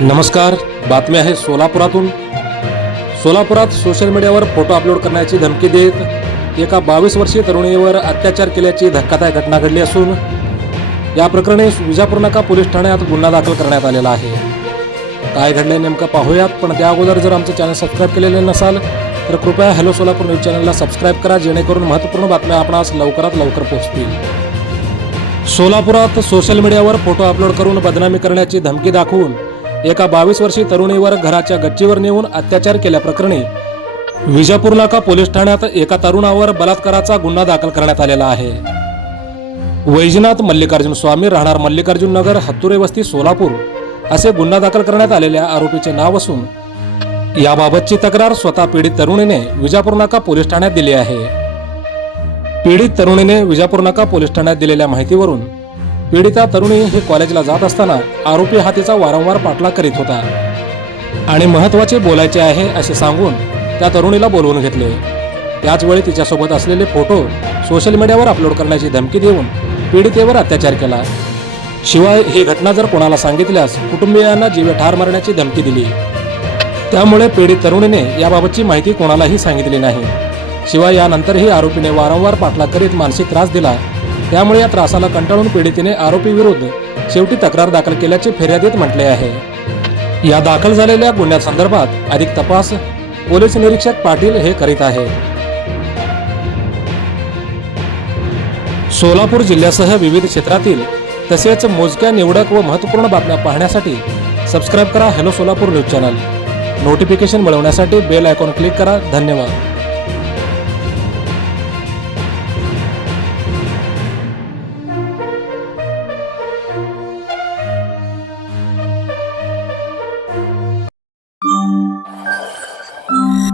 नमस्कार बातमी आहे सोलापुरातून. सोलापुरात सोशल मीडियावर फोटो अपलोड करण्याची धमकी देत एका बावीस वर्षीय तरुणीवर अत्याचार केल्याची धक्कादायक घटना घडली असून या प्रकरणी विजापूर नाका पोलीस ठाण्यात गुन्हा दाखल करण्यात आलेला आहे. काय घडले नेमकं पाहूयात पण त्या अगोदर जर आमचं चॅनल सबस्क्राईब केलेले नसाल तर कृपया हॅलो सोलापूर न्यूज चॅनलला सबस्क्राईब करा जेणेकरून महत्त्वपूर्ण बातम्या आपणास लवकरात लवकर पोहोचतील. सोलापुरात सोशल मीडियावर फोटो अपलोड करून बदनामी करण्याची धमकी दाखवून एका बावीस वर्षीय तरुणीवर घराच्या गच्चीवर नेऊन अत्याचार केल्याप्रकरणी विजापूर नाका पोलीस ठाण्यात एका तरुणावर बलात्काराचा गुन्हा दाखल करण्यात आलेला आहे. वैजनाथ मल्लिकार्जुन स्वामी राहणार मल्लिकार्जुन नगर हत्तुरे वस्ती सोलापूर असे गुन्हा दाखल करण्यात आलेल्या आरोपीचे नाव असून याबाबतची तक्रार स्वतः पीडित तरुणीने विजापूर नाका पोलीस ठाण्यात दिली आहे. पीडित तरुणीने विजापूर नाका पोलीस ठाण्यात दिलेल्या माहितीवरून पीडिता तरुणी हे कॉलेजला जात असताना आरोपी हा तिचा वारंवार पाठलाग करीत होता. आणि महत्त्वाचे बोलायचे आहे असे सांगून त्या तरुणीला बोलवून घेतले. त्याचवेळी तिच्यासोबत असलेले फोटो सोशल मीडियावर अपलोड करण्याची धमकी देऊन पीडितेवर अत्याचार केला. शिवाय ही घटना जर कोणाला सांगितल्यास कुटुंबियांना जीवे ठार मारण्याची धमकी दिली. त्यामुळे पीडित तरुणीने याबाबतची माहिती कोणालाही सांगितली नाही. शिवाय यानंतरही आरोपीने वारंवार पाठलाग करीत मानसिक त्रास दिला त्यामुळे या त्रासाला कंटाळून पीडितीने आरोपी विरुद्ध शेवटी तक्रार दाखल केल्याचे फिर्यादीत म्हटले आहे. या दाखल झालेल्या गुन्ह्यासंदर्भात अधिक तपास पोलीस निरीक्षक पाटील हे करीत आहे. सोलापूर जिल्ह्यासह विविध क्षेत्रातील तसेच मोजक्या निवडक व महत्त्वपूर्ण बातम्या पाहण्यासाठी सबस्क्राईब करा hello Solapur news channel. Notification मिळवण्यासाठी बेल आयकॉन क्लिक करा. धन्यवाद. Bye.